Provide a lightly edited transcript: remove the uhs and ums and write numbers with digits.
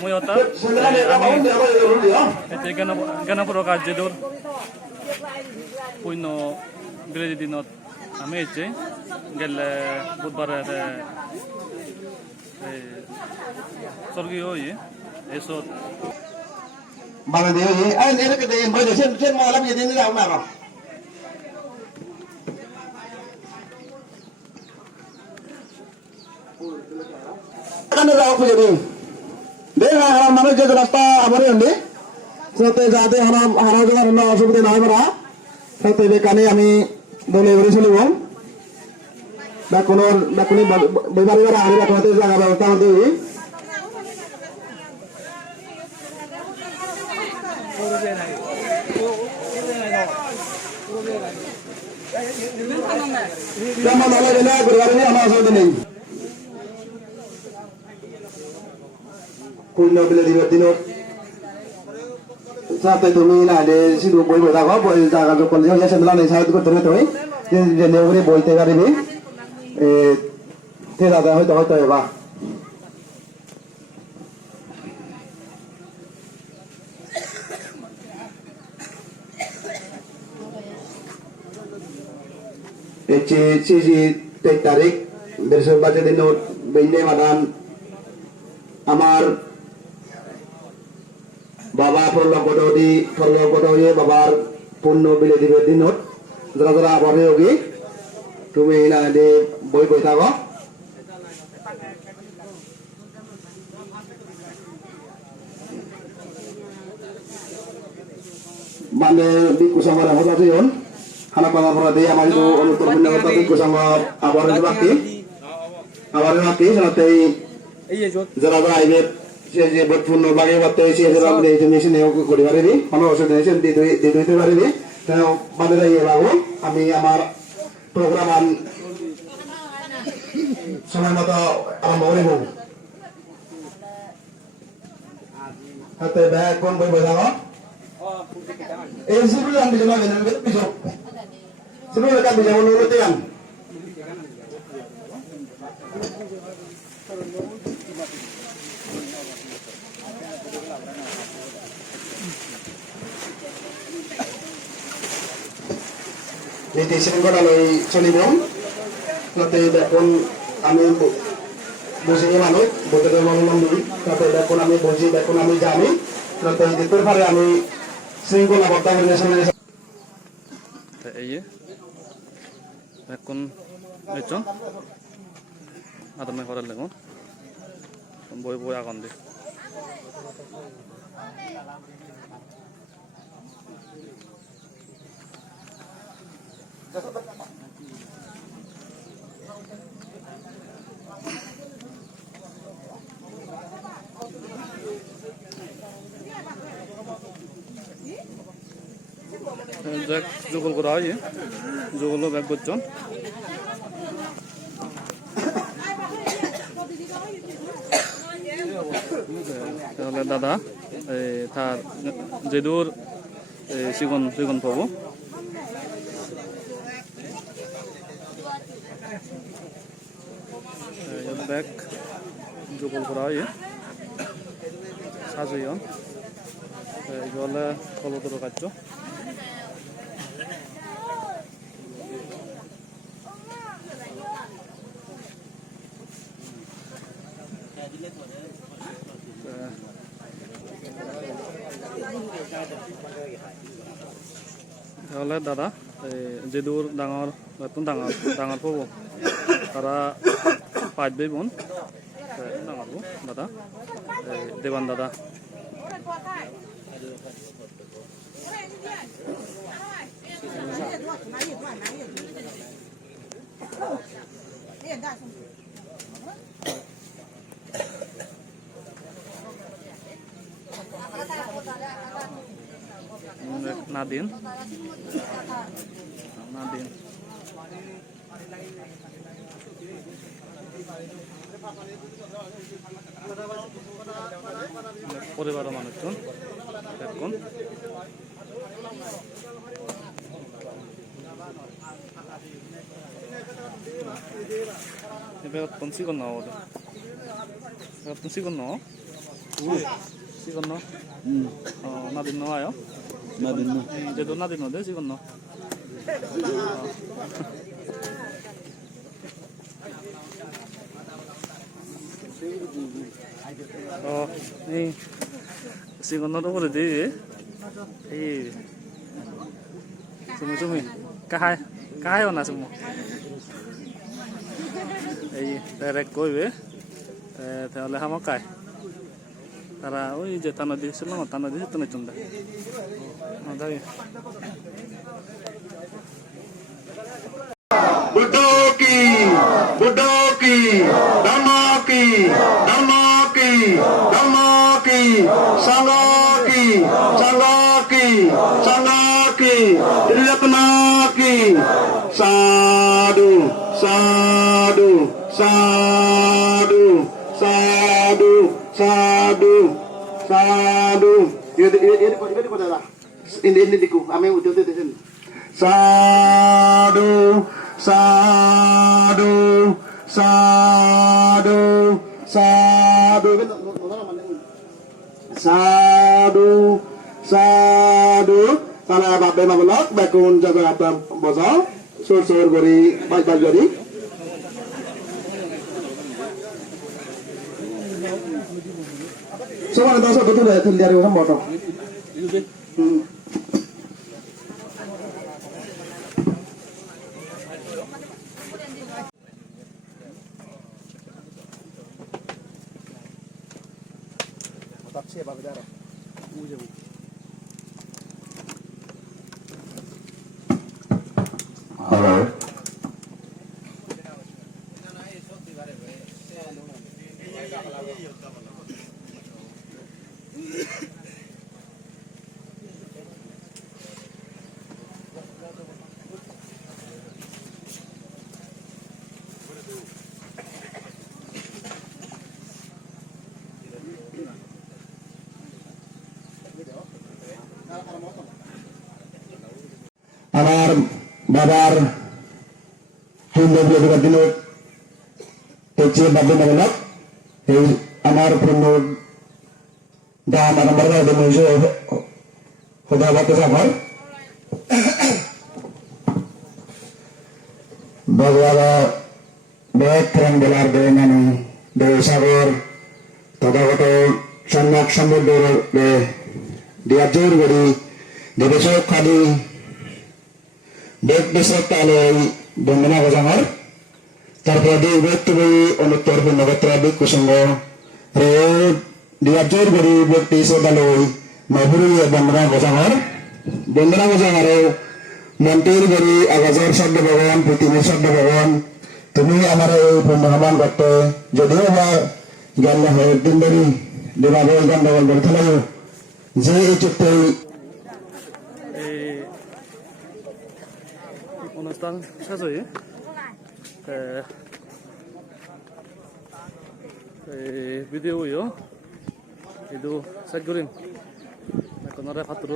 Muy otak, ini gana program jedur, puino beli di not, kami aja, gel budbar ada, sorgi hoy, esot. Mana dia ini? Ini kita yang baca sen malam jadi ini dah mana? Kan ada aku jadi. Dia haram mana jadi rasta apa ni ande? Satu jatuh haram juga rena seperti naik berah. Satu dekani kami boleh beri solution. Bakunon berbalik berah hari bakunon itu jangan berutang tu. Jangan malah dia berlari ni amat sulit ni. Kuno bila dino saat itu mina de sidu boy boy tak boy tak kalau kalau yang saya bilang ni saya tu terus tu ni dia ni boy tega ni tidak ada hoy ya bah. Ci tarik besok baca di note bende madan amar baba perlo ye babar punno bile di note zara abore hogi tumi na de boy thago mane di kusamara hoda yon hana pala pora de amari to onutor binna hoda di kusama abore bakti sanate zara ibe যে বটফুন্ন বাগে বাতে সে জরা বলে যে machine এও করি পারিবি কোনো অসুবিধা নেই দি দুইতে পারিবি তাও বাদে যাইয়ে বাবু আমি আমার প্রোগ্রাম আন সময় মতো আরম্ভ করিব হাতে ব্যাগ কোন বই বোঝাবো এই সিবিল আন বিজমা গেলেন বিজো সিবিল কা বিজমা অনুরোধ আন নীতি শৃঙ্খলায় চলিব তাতে দেখুন আমি বুঝি মানুষ বোধের মনোনন্দী তাতে দেখুন আমি বুঝি দেখুন আমি জানি তাতে দিতে পারে আমি শৃঙ্খলাবদ্ধ এই এখন এইটো আদমে করার লাগুন বই বই আগন দি জগল করা হয় জগল ব্যাগ করছেন তাহলে দাদা তার যেদূর সিগন পাবো ব্যাগ জগল করা হয় সাজইন এইগুলো কলতর কার্য তাহলে দাদা যেদূর ডাঙর নতুন ডাঙর পাব তারা 5 ভাই বোন ডাঙর দাদা দেবান দাদা Nadine পরিবারের মানুষজন এখন 배웠던 시건 나오거든. 배웠던 시건 넣어? 시건 넣어? 나도 넣어요? 나도 있나? 이제도 나도 넣어, 시건 넣어. 이 시건 넣어도 그러지. 이 sumi kahai na semua এই direct কইবে তাহলে হামাকায় তারা ওই যে টানা দিয়েছিল না টানা দিয়েছে টানা চন্দা দাঁড়ি Budoki, Budoki, Damaki, Damaki, Damaki, Sangaki, Sangaki, Sangaki, Ilatnaki, Sadu, Sadu, Sadu, Sadu, Sadu, Sadu. Ini pada lah. Ini diku, ame udah tuh. Sadu, sadu, sadu, sadu, sadu, sadu. Kalau bapak mabalak, bakun jaga apa bozal, sur gori, baik gori. Semua itu satu tuh dari orang botol. Halo. আমার বাবার হিন্দু বিবাদ দিন হচ্ছে বাদ্য নবনাথ এই আমার পূর্ণ দাম আমার বাবা মহিষ খোদা বাতে সাফার বাবা বেগ ফ্রেন বেলার বেঙ্গানি দেশাগর তথাগত সন্ন্যাক সমুদ্র দিয়াজোর গড়ি দেবেশক খালি Dek besok talai bendana kosangar, terjadi waktu onuktor pendapat di kusunggo, reo diajar dari bukti sodaloi, maburu ya bendana kosangar montir dari agazar sabda bawan, putih sabda bawan, tumi amare pemahaman kata, jadi apa ganlah hedin dari dimakai gandah bertelayu, jadi cuti. অনুষ্ঠান শেষ হয়ে video itu saya guring, nah, konornya fatur